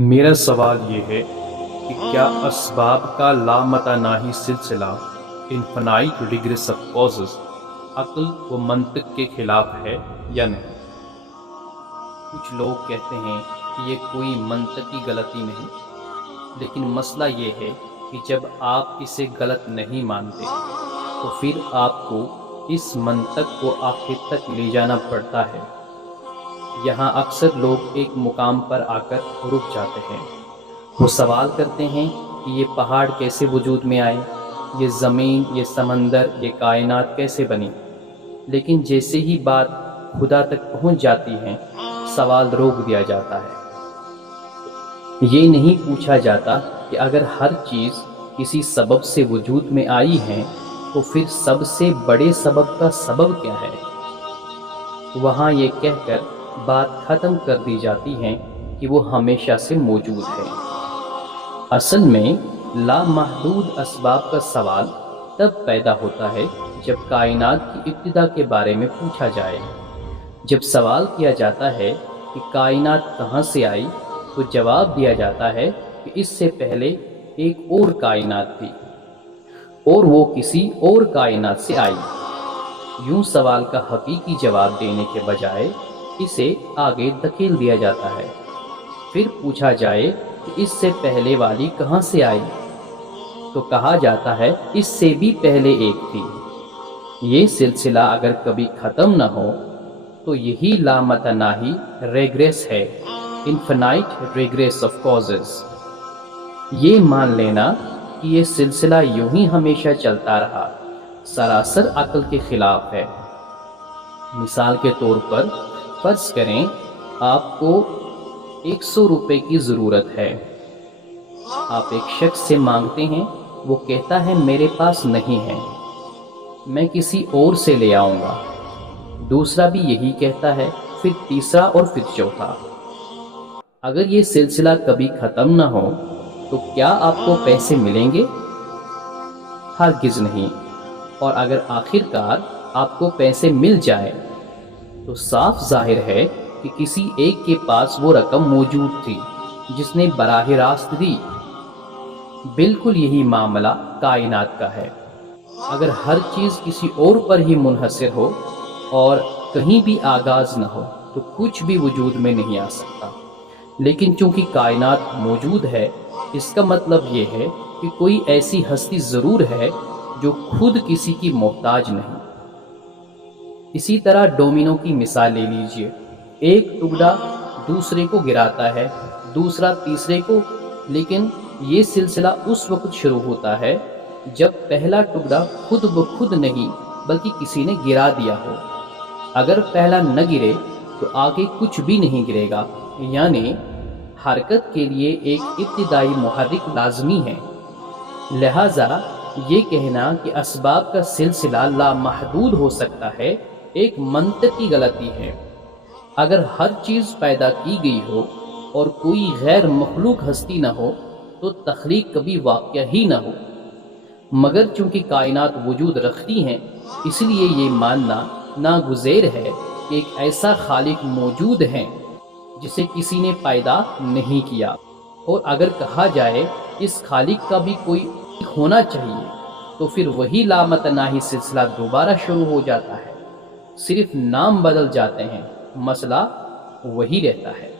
میرا سوال یہ ہے کہ کیا اسباب کا لامتناہی سلسلہ انفینائٹ ریگریس آف کازز عقل و منطق کے خلاف ہے یا نہیں؟ کچھ لوگ کہتے ہیں کہ یہ کوئی منطقی غلطی نہیں، لیکن مسئلہ یہ ہے کہ جب آپ اسے غلط نہیں مانتے تو پھر آپ کو اس منطق کو آخر تک لے جانا پڑتا ہے۔ یہاں اکثر لوگ ایک مقام پر آ کر رک جاتے ہیں۔ وہ سوال کرتے ہیں کہ یہ پہاڑ کیسے وجود میں آئے، یہ زمین، یہ سمندر، یہ کائنات کیسے بنی؟ لیکن جیسے ہی بات خدا تک پہنچ جاتی ہے، سوال روک دیا جاتا ہے۔ یہ نہیں پوچھا جاتا کہ اگر ہر چیز کسی سبب سے وجود میں آئی ہے تو پھر سب سے بڑے سبب کا سبب کیا ہے؟ وہاں یہ کہہ کر بات ختم کر دی جاتی ہے کہ وہ ہمیشہ سے موجود ہے۔ اصل میں لامحدود اسباب کا سوال تب پیدا ہوتا ہے جب کائنات کی ابتدا کے بارے میں پوچھا جائے۔ جب سوال کیا جاتا ہے کہ کائنات کہاں سے آئی تو جواب دیا جاتا ہے کہ اس سے پہلے ایک اور کائنات تھی اور وہ کسی اور کائنات سے آئی۔ یوں سوال کا حقیقی جواب دینے کے بجائے اسے آگے دھکیل دیا جاتا ہے۔ پھر پوچھا جائے کہ اس سے پہلے والی کہاں سے آئی تو کہا جاتا ہے اس سے بھی پہلے ایک تھی۔ یہ سلسلہ اگر کبھی ختم نہ ہو تو یہی لامتناہی ریگریس ہے، انفینائٹ ریگریس آف کازز۔ یہ مان لینا کہ یہ سلسلہ یوں ہی ہمیشہ چلتا رہا سراسر عقل کے خلاف ہے۔ مثال کے طور پر فرض کریں آپ کو 100 روپے کی ضرورت ہے۔ آپ ایک شخص سے مانگتے ہیں، وہ کہتا ہے میرے پاس نہیں ہے، میں کسی اور سے لے آؤں گا۔ دوسرا بھی یہی کہتا ہے، پھر تیسرا اور پھر چوتھا۔ اگر یہ سلسلہ کبھی ختم نہ ہو تو کیا آپ کو پیسے ملیں گے؟ ہرگز نہیں۔ اور اگر آخر کار آپ کو پیسے مل جائیں تو صاف ظاہر ہے کہ کسی ایک کے پاس وہ رقم موجود تھی جس نے براہ راست دی۔ بالکل یہی معاملہ کائنات کا ہے۔ اگر ہر چیز کسی اور پر ہی منحصر ہو اور کہیں بھی آغاز نہ ہو تو کچھ بھی وجود میں نہیں آ سکتا۔ لیکن چونکہ کائنات موجود ہے، اس کا مطلب یہ ہے کہ کوئی ایسی ہستی ضرور ہے جو خود کسی کی محتاج نہیں۔ اسی طرح ڈومینو کی مثال لے لیجئے۔ ایک ٹکڑا دوسرے کو گراتا ہے، دوسرا تیسرے کو، لیکن یہ سلسلہ اس وقت شروع ہوتا ہے جب پہلا ٹکڑا خود بخود نہیں بلکہ کسی نے گرا دیا ہو۔ اگر پہلا نہ گرے تو آگے کچھ بھی نہیں گرے گا، یعنی حرکت کے لیے ایک ابتدائی محرک لازمی ہے۔ لہٰذا یہ کہنا کہ اسباب کا سلسلہ لامحدود ہو سکتا ہے ایک منطقی غلطی ہے۔ اگر ہر چیز پیدا کی گئی ہو اور کوئی غیر مخلوق ہستی نہ ہو تو تخلیق کبھی واقع ہی نہ ہو۔ مگر چونکہ کائنات وجود رکھتی ہیں، اس لیے یہ ماننا ناگزیر ہے کہ ایک ایسا خالق موجود ہے جسے کسی نے پیدا نہیں کیا۔ اور اگر کہا جائے اس خالق کا بھی کوئی ہونا چاہیے تو پھر وہی لامتناہی سلسلہ دوبارہ شروع ہو جاتا ہے۔ صرف نام بدل جاتے ہیں، مسئلہ وہی رہتا ہے۔